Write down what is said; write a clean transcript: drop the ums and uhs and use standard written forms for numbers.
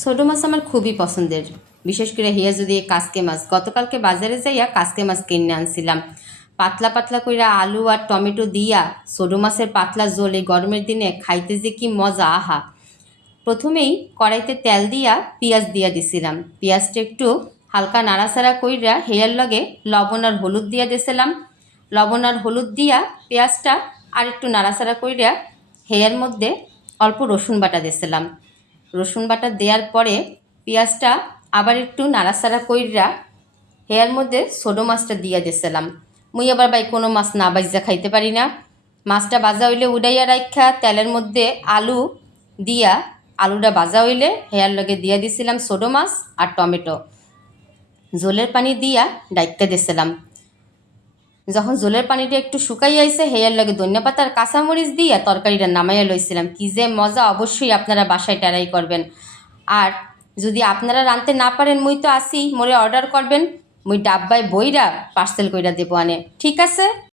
ছোটো মাছ আমার খুবই পছন্দের, বিশেষ করে হিয়া যদি কাসকে মাছ। গতকালকে বাজারে যাইয়া কাসকে মাছ কিনে আনছিলাম। পাতলা পাতলা কইরা আলু আর টমেটো দিয়া ছোটো মাছের পাতলা ঝোল এই গরমের দিনে খাইতে যে কি মজা, আহা। প্রথমেই কড়াইতে তেল দিয়া পেঁয়াজ দিয়া দিছিলাম। পেঁয়াজটা একটু হালকা নাড়াচাড়া কইরা হেয়ার লগে লবণ আর হলুদ দিয়া দিছিলাম। লবণ আর হলুদ দিয়া পেঁয়াজটা আর একটু নাড়াচাড়া কইরা হেয়ার মধ্যে অল্প রসুন বাটা দিছিলাম। রসুন বাটা দেওয়ার পরে পেঁয়াজটা আবার একটু নাড়াচাড়া কইরা হেয়ার মধ্যে ছোটো মাছটা দিয়া দিছিলাম। মুই আবার ভাই কোনো মাছ না বাজা খাইতে পারি না। মাছটা ভাজা হইলে উড়াইয়া রাখা তেলের মধ্যে আলু দিয়া আলুটা ভাজা হইলে হেয়ার লগে দিয়া দিছিলাম ছোটো মাছ আর টমেটো। জলের পানি দিয়া ডাইক্কা দিছিলাম। যখন জলের পানিটা একটু শুকাই আইছে হেয়ার লগে ধনিয়া পাতা আর কাঁচামরিচ দিয়া তরকারিটা নামাইয়া লইছিলাম। কি যে মজা, অবশ্যই আপনারা বাসায় ট্রাই করবেন। আর যদি আপনারা রাঁধতে না পারেন, মুই তো আসি, মোরে অর্ডার করবেন, মুই ডাব্বায় বইরা পার্সেল কইরা দেবো আনে। ঠিক আছে।